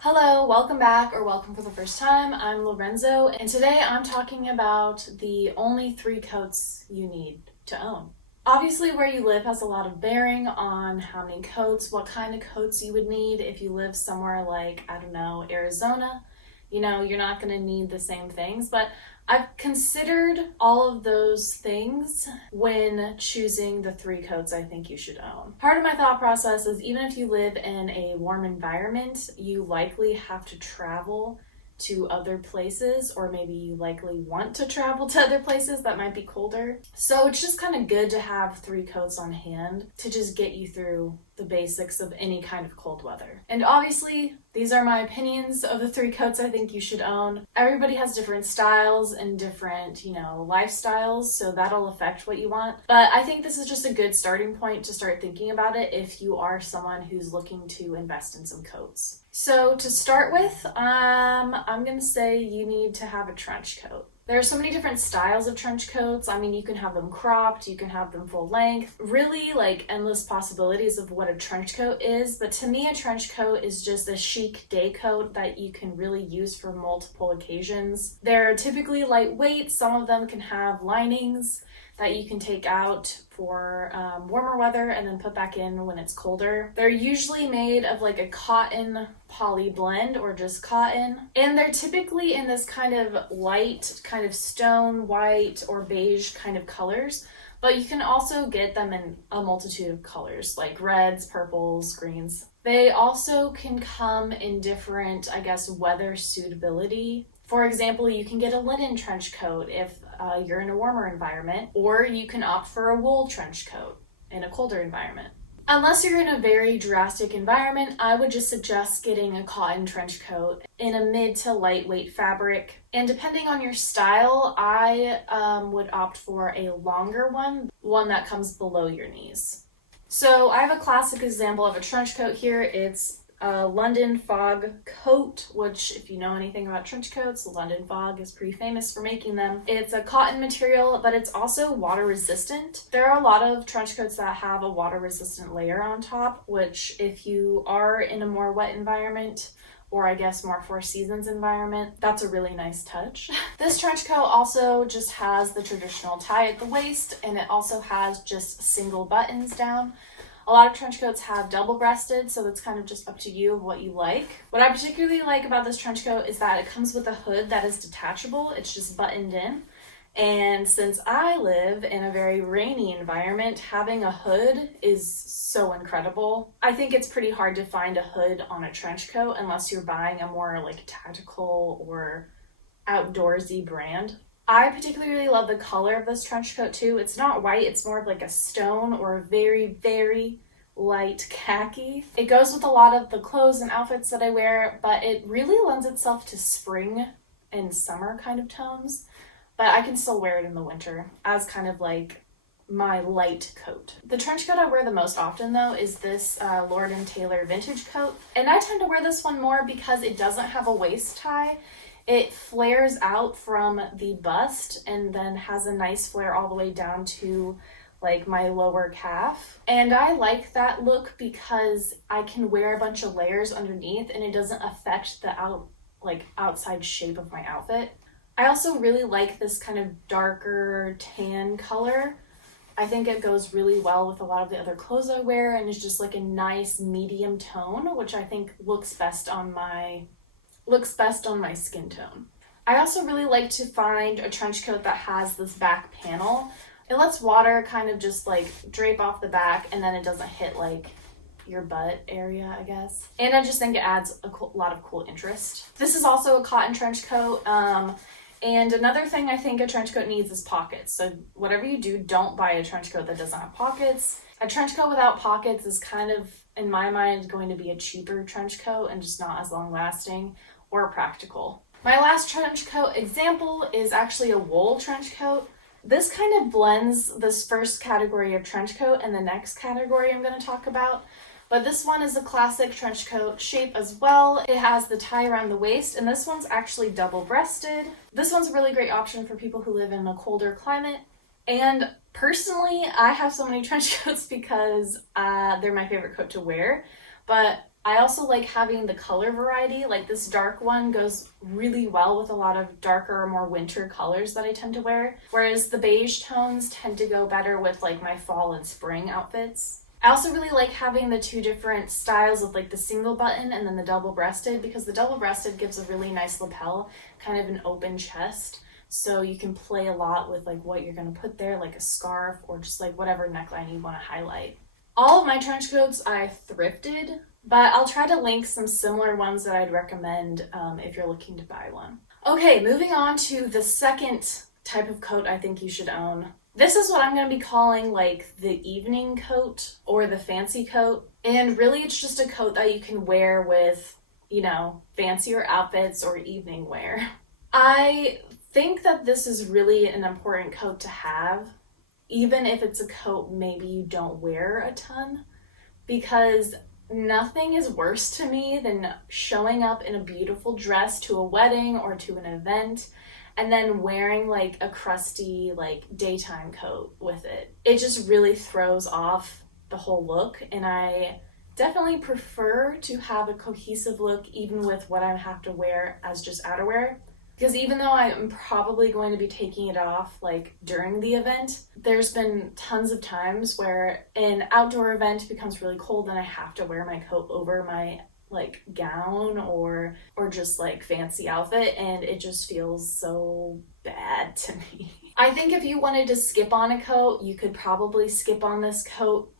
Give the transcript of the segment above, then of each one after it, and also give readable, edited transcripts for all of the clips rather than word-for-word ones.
Hello, welcome back or welcome for the first time. I'm Lorenzo, and today I'm talking about the only 3 coats you need to own. Obviously, where you live has a lot of bearing on how many coats, what kind of coats you would need. If you live somewhere like, I don't know, Arizona, you're not going to need the same things, but I've considered all of those things when choosing the 3 coats I think you should own. Part of my thought process is even if you live in a warm environment, you likely have to travel to other places, or maybe you likely want to travel to other places that might be colder. So it's just kind of good to have 3 coats on hand to just get you through the basics of any kind of cold weather. And obviously, these are my opinions of the 3 coats I think you should own. Everybody has different styles and different, lifestyles, so that'll affect what you want. But I think this is just a good starting point to start thinking about it if you are someone who's looking to invest in some coats. So to start with, I'm going to say you need to have a trench coat. There are so many different styles of trench coats. I mean, you can have them cropped, you can have them full length, really endless possibilities of what a trench coat is. But to me, a trench coat is just a chic day coat that you can really use for multiple occasions. They're typically lightweight. Some of them can have linings that you can take out for warmer weather and then put back in when it's colder. They're usually made of a cotton poly blend or just cotton. And they're typically in this kind of light, kind of stone white or beige kind of colors. But you can also get them in a multitude of colors like reds, purples, greens. They also can come in different, weather suitability. For example, you can get a linen trench coat if you're in a warmer environment, or you can opt for a wool trench coat in a colder environment. Unless you're in a very drastic environment, I would just suggest getting a cotton trench coat in a mid to lightweight fabric. And depending on your style, I would opt for a longer one that comes below your knees. So I have a classic example of a trench coat here. It's a London Fog coat, which if you know anything about trench coats, London Fog is pretty famous for making them. It's a cotton material, but it's also water resistant. There are a lot of trench coats that have a water resistant layer on top, which if you are in a more wet environment, or more Four Seasons environment, that's a really nice touch. This trench coat also just has the traditional tie at the waist, and it also has just single buttons down. A lot of trench coats have double-breasted, so that's kind of just up to you of what you like. What I particularly like about this trench coat is that it comes with a hood that is detachable. It's just buttoned in. And since I live in a very rainy environment, having a hood is so incredible. I think it's pretty hard to find a hood on a trench coat unless you're buying a more tactical or outdoorsy brand. I particularly love the color of this trench coat too. It's not white, it's more of a stone or a very, very light khaki. It goes with a lot of the clothes and outfits that I wear, but it really lends itself to spring and summer kind of tones. But I can still wear it in the winter as kind of my light coat. The trench coat I wear the most often though is this Lord & Taylor vintage coat. And I tend to wear this one more because it doesn't have a waist tie. It flares out from the bust and then has a nice flare all the way down to my lower calf. And I like that look because I can wear a bunch of layers underneath and it doesn't affect the outside shape of my outfit. I also really like this kind of darker tan color. I think it goes really well with a lot of the other clothes I wear and is just a nice medium tone, which I think looks best on my skin tone. I also really like to find a trench coat that has this back panel. It lets water kind of just drape off the back and then it doesn't hit your butt area, I guess. And I just think it adds a lot of cool interest. This is also a cotton trench coat. And another thing I think a trench coat needs is pockets. So whatever you do, don't buy a trench coat that doesn't have pockets. A trench coat without pockets is kind of, in my mind, going to be a cheaper trench coat and just not as long lasting or practical. My last trench coat example is actually a wool trench coat. This kind of blends this first category of trench coat and the next category I'm going to talk about. But this one is a classic trench coat shape as well. It has the tie around the waist, and this one's actually double-breasted. This one's a really great option for people who live in a colder climate. And personally, I have so many trench coats because they're my favorite coat to wear. But I also like having the color variety. Like this dark one goes really well with a lot of darker, more winter colors that I tend to wear, whereas the beige tones tend to go better with like my fall and spring outfits. I also really like having the two different styles of like the single button and then the double breasted, because the double breasted gives a really nice lapel, kind of an open chest. So you can play a lot with like what you're going to put there, like a scarf or just like whatever neckline you want to highlight. All of my trench coats I thrifted, but I'll try to link some similar ones that I'd recommend if you're looking to buy one. Okay, moving on to the second type of coat I think you should own. This is what I'm going to be calling like the evening coat or the fancy coat. And really it's just a coat that you can wear with, you know, fancier outfits or evening wear. I think that this is really an important coat to have, even if it's a coat maybe you don't wear a ton, because nothing is worse to me than showing up in a beautiful dress to a wedding or to an event and then wearing like a crusty like daytime coat with it. It just really throws off the whole look, and I definitely prefer to have a cohesive look even with what I have to wear as just outerwear. Because even though I'm probably going to be taking it off like during the event, there's been tons of times where an outdoor event becomes really cold and I have to wear my coat over my like gown or just like fancy outfit, and it just feels so bad to me. I think if you wanted to skip on a coat, you could probably skip on this coat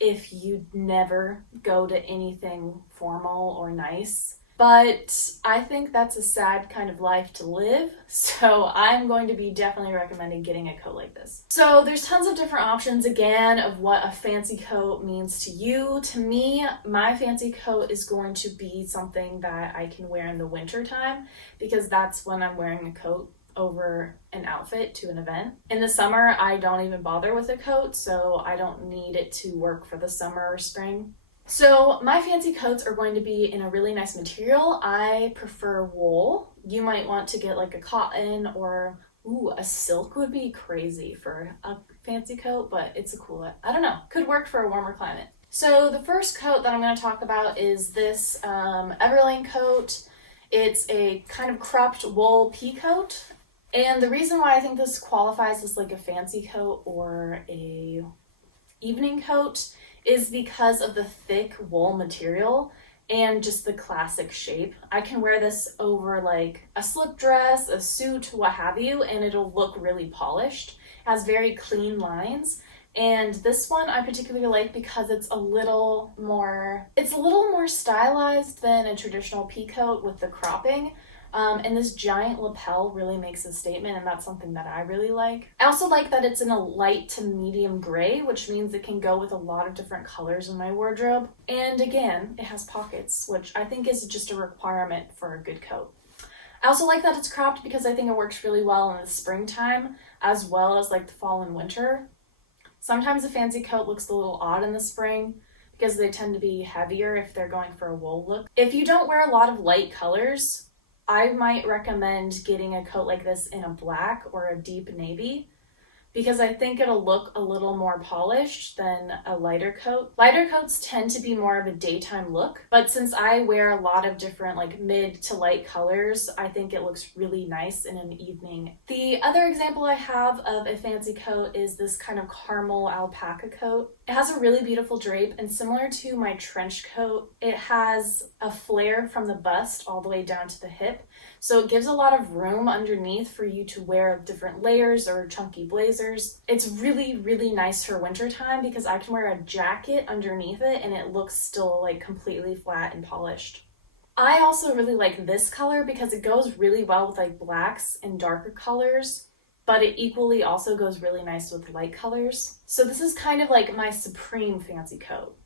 if you never go to anything formal or nice. But I think that's a sad kind of life to live, so I'm going to be definitely recommending getting a coat like this. So there's tons of different options, again, of what a fancy coat means to you. To me, my fancy coat is going to be something that I can wear in the winter time, because that's when I'm wearing a coat over an outfit to an event. In the summer, I don't even bother with a coat, so I don't need it to work for the summer or spring. So my fancy coats are going to be in a really nice material. I prefer wool. You might want to get like a cotton or a silk would be crazy for a fancy coat, but it's a cool, I don't know, could work for a warmer climate. So the first coat that I'm going to talk about is this Everlane coat. It's a kind of cropped wool pea coat. And the reason why I think this qualifies as like a fancy coat or a evening coat is because of the thick wool material and just the classic shape. I can wear this over like a slip dress, a suit, what have you, and it'll look really polished. It has very clean lines. And this one I particularly like because it's a little more stylized than a traditional pea coat with the cropping. And this giant lapel really makes a statement, and that's something that I really like. I also like that it's in a light to medium gray, which means it can go with a lot of different colors in my wardrobe. And again, it has pockets, which I think is just a requirement for a good coat. I also like that it's cropped because I think it works really well in the springtime, as well as like the fall and winter. Sometimes a fancy coat looks a little odd in the spring because they tend to be heavier if they're going for a wool look. If you don't wear a lot of light colors, I might recommend getting a coat like this in a black or a deep navy, because I think it'll look a little more polished than a lighter coat. Lighter coats tend to be more of a daytime look, but since I wear a lot of different like mid to light colors, I think it looks really nice in an evening. The other example I have of a fancy coat is this kind of caramel alpaca coat. It has a really beautiful drape, and similar to my trench coat, it has a flare from the bust all the way down to the hip. So it gives a lot of room underneath for you to wear different layers or chunky blazers. It's really, really nice for wintertime because I can wear a jacket underneath it and it looks still like completely flat and polished. I also really like this color because it goes really well with like blacks and darker colors, but it equally also goes really nice with light colors. So this is kind of like my supreme fancy coat.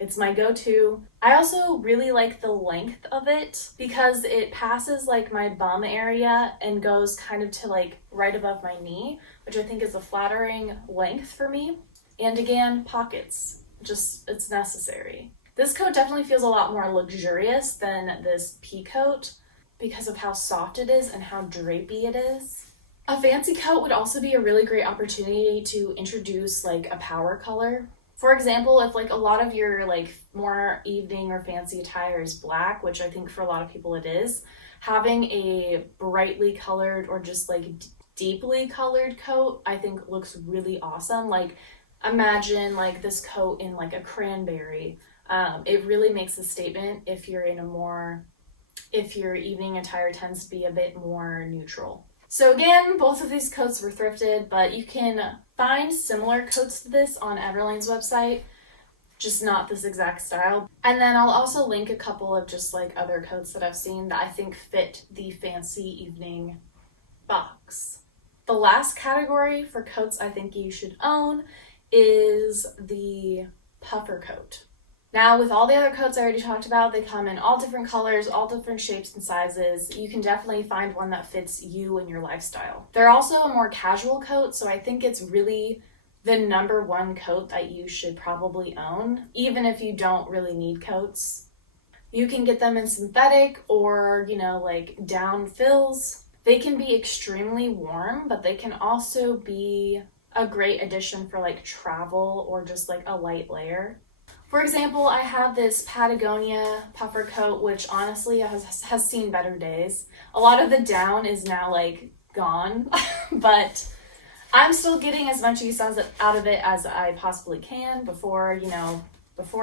It's my go-to. I also really like the length of it because it passes like my bum area and goes kind of to like right above my knee, which I think is a flattering length for me. And again, pockets, just it's necessary. This coat definitely feels a lot more luxurious than this pea coat because of how soft it is and how drapey it is. A fancy coat would also be a really great opportunity to introduce like a power color. For example, if like a lot of your like more evening or fancy attire is black, which I think for a lot of people it is, having a brightly colored or just like deeply colored coat I think looks really awesome. Like imagine like this coat in like a cranberry. It really makes a statement if you're in a more, if your evening attire tends to be a bit more neutral. So again, both of these coats were thrifted, but you can find similar coats to this on Everlane's website, just not this exact style. And then I'll also link a couple of just like other coats that I've seen that I think fit the fancy evening box. The last category for coats I think you should own is the puffer coat. Now, with all the other coats I already talked about, they come in all different colors, all different shapes and sizes. You can definitely find one that fits you and your lifestyle. They're also a more casual coat, so I think it's really the number one coat that you should probably own, even if you don't really need coats. You can get them in synthetic or, like down fills. They can be extremely warm, but they can also be a great addition for like travel or just like a light layer. For example, I have this Patagonia puffer coat, which honestly has seen better days. A lot of the down is now like gone, but I'm still getting as much use out of it as I possibly can before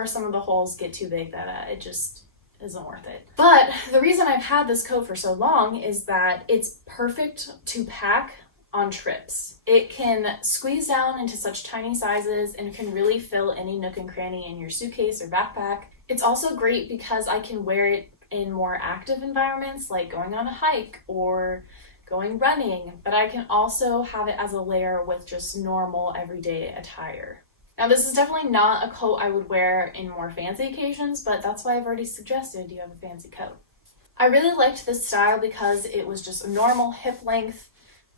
some of the holes get too big that it just isn't worth it. But the reason I've had this coat for so long is that it's perfect to pack on trips. It can squeeze down into such tiny sizes and can really fill any nook and cranny in your suitcase or backpack. It's also great because I can wear it in more active environments like going on a hike or going running, but I can also have it as a layer with just normal everyday attire. Now, this is definitely not a coat I would wear in more fancy occasions, but that's why I've already suggested you have a fancy coat. I really liked this style because it was just a normal hip length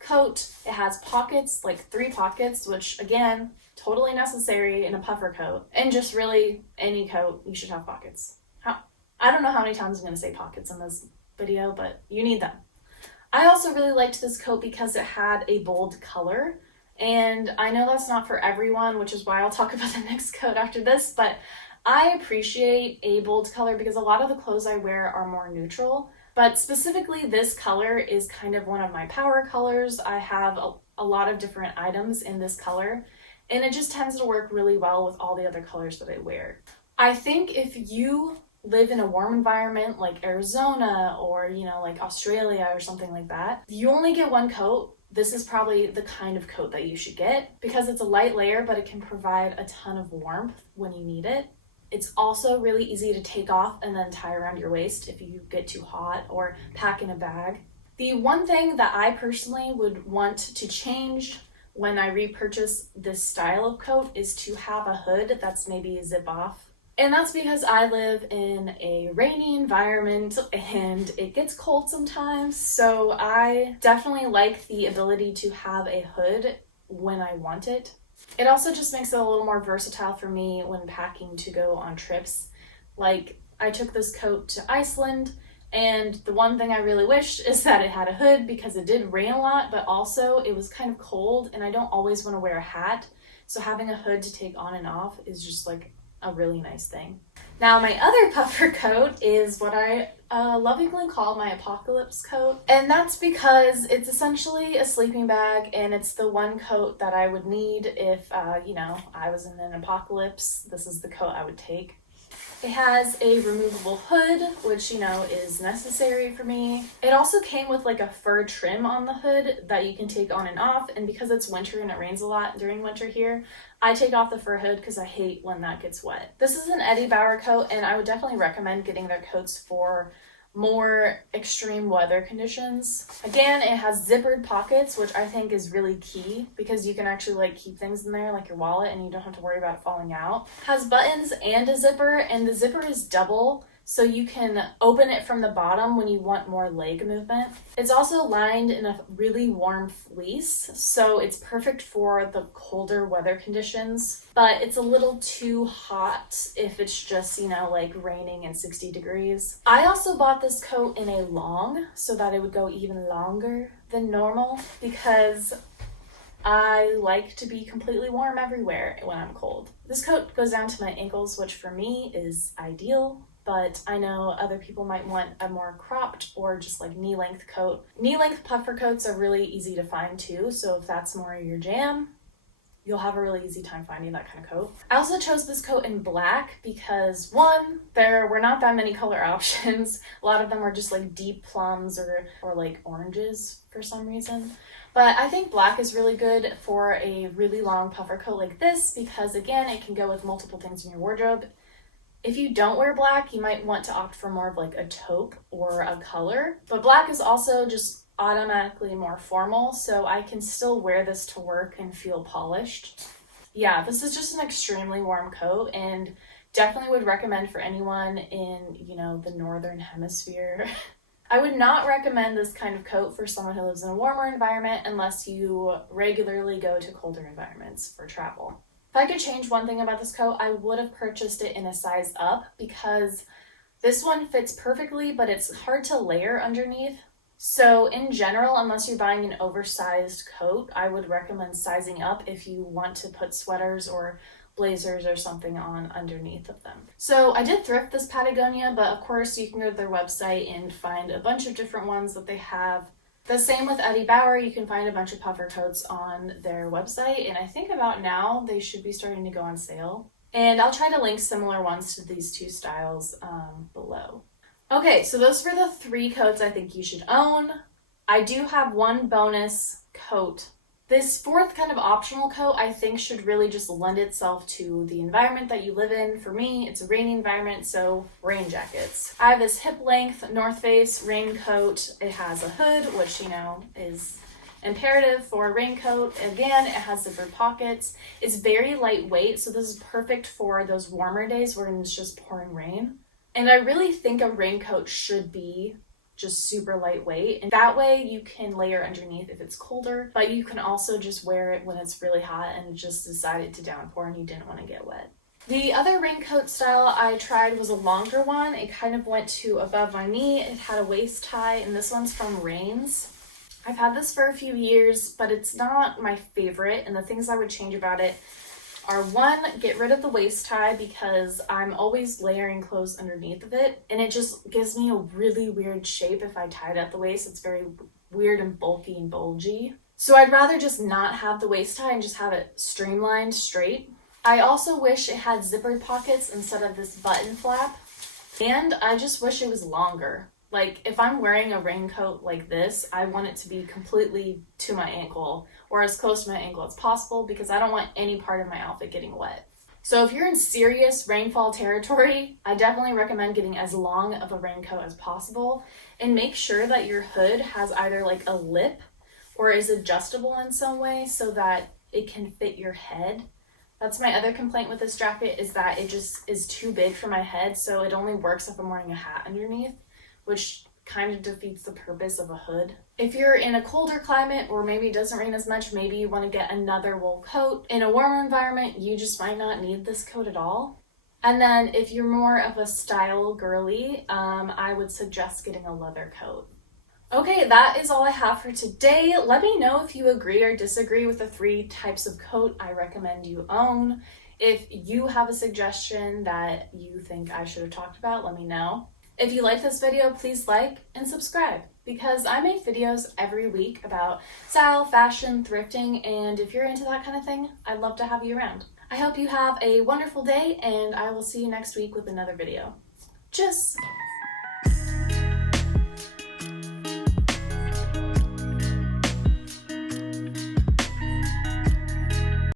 coat. It has pockets, like 3 pockets, which again, totally necessary in a puffer coat. And just really any coat, you should have pockets. I don't know how many times I'm going to say pockets in this video, but you need them. I also really liked this coat because it had a bold color. And I know that's not for everyone, which is why I'll talk about the next coat after this, but I appreciate a bold color because a lot of the clothes I wear are more neutral. But specifically, this color is kind of one of my power colors. I have a lot of different items in this color, and it just tends to work really well with all the other colors that I wear. I think if you live in a warm environment like Arizona or, like Australia or something like that, you only get one coat. This is probably the kind of coat that you should get because it's a light layer, but it can provide a ton of warmth when you need it. It's also really easy to take off and then tie around your waist if you get too hot or pack in a bag. The one thing that I personally would want to change when I repurchase this style of coat is to have a hood that's maybe a zip off. And that's because I live in a rainy environment and it gets cold sometimes. So I definitely like the ability to have a hood when I want it. It also just makes it a little more versatile for me when packing to go on trips. Like, I took this coat to Iceland, and the one thing I really wished is that it had a hood because it did rain a lot, but also it was kind of cold, and I don't always want to wear a hat, so having a hood to take on and off is just like a really nice thing. Now, my other puffer coat is what I lovingly call my apocalypse coat, and that's because it's essentially a sleeping bag, and it's the one coat that I would need if I was in an apocalypse. This is the coat I would take. It has a removable hood, which, is necessary for me. It also came with like a fur trim on the hood that you can take on and off, and because it's winter and it rains a lot during winter here, I take off the fur hood because I hate when that gets wet. This is an Eddie Bauer coat, and I would definitely recommend getting their coats for more extreme weather conditions. Again, it has zippered pockets, which I think is really key because you can actually like keep things in there like your wallet and you don't have to worry about it falling out. It has buttons and a zipper, and the zipper is double, so you can open it from the bottom when you want more leg movement. It's also lined in a really warm fleece, so it's perfect for the colder weather conditions, but it's a little too hot if it's just, like raining and 60 degrees. I also bought this coat in a long so that it would go even longer than normal because I like to be completely warm everywhere when I'm cold. This coat goes down to my ankles, which for me is ideal, but I know other people might want a more cropped or just like knee-length coat. Knee-length puffer coats are really easy to find too, so if that's more your jam, you'll have a really easy time finding that kind of coat. I also chose this coat in black because one, there were not that many color options. A lot of them were just like deep plums or like oranges for some reason. But I think black is really good for a really long puffer coat like this because again, it can go with multiple things in your wardrobe. If you don't wear black, you might want to opt for more of like a taupe or a color. But black is also just automatically more formal, so I can still wear this to work and feel polished. Yeah, this is just an extremely warm coat and definitely would recommend for anyone in, the northern hemisphere. I would not recommend this kind of coat for someone who lives in a warmer environment unless you regularly go to colder environments for travel. If I could change one thing about this coat, I would have purchased it in a size up because this one fits perfectly, but it's hard to layer underneath. So in general, unless you're buying an oversized coat, I would recommend sizing up if you want to put sweaters or blazers or something on underneath of them. So I did thrift this Patagonia, but of course you can go to their website and find a bunch of different ones that they have. The same with Eddie Bauer, you can find a bunch of puffer coats on their website, and I think about now they should be starting to go on sale. And I'll try to link similar ones to these two styles below. Okay, so those were the 3 coats I think you should own. I do have one bonus coat. This 4th kind of optional coat I think should really just lend itself to the environment that you live in. For me, it's a rainy environment, so rain jackets. I have this hip-length North Face raincoat. It has a hood, which, is imperative for a raincoat. Again, it has zipper pockets. It's very lightweight, so this is perfect for those warmer days when it's just pouring rain. And I really think a raincoat should be just super lightweight. And that way you can layer underneath if it's colder, but you can also just wear it when it's really hot and it just decided to downpour and you didn't want to get wet. The other raincoat style I tried was a longer one. It kind of went to above my knee. It had a waist tie, and this one's from Rains. I've had this for a few years, but it's not my favorite, and the things I would change about it are 1, get rid of the waist tie because I'm always layering clothes underneath of it, and it just gives me a really weird shape if I tie it at the waist. It's very weird and bulky and bulgy. So I'd rather just not have the waist tie and just have it streamlined straight. I also wish it had zippered pockets instead of this button flap, and I just wish it was longer. Like, if I'm wearing a raincoat like this, I want it to be completely to my ankle or as close to my ankle as possible because I don't want any part of my outfit getting wet. So if you're in serious rainfall territory, I definitely recommend getting as long of a raincoat as possible, and make sure that your hood has either like a lip or is adjustable in some way so that it can fit your head. That's my other complaint with this jacket, is that it just is too big for my head, so it only works if I'm wearing a hat underneath, which kind of defeats the purpose of a hood. If you're in a colder climate or maybe it doesn't rain as much, maybe you want to get another wool coat. In a warmer environment, you just might not need this coat at all. And then if you're more of a style girly, I would suggest getting a leather coat. Okay, that is all I have for today. Let me know if you agree or disagree with the 3 types of coat I recommend you own. If you have a suggestion that you think I should have talked about, let me know. If you like this video, please like and subscribe because I make videos every week about style, fashion, thrifting, and if you're into that kind of thing, I'd love to have you around. I hope you have a wonderful day, and I will see you next week with another video. Tschüss!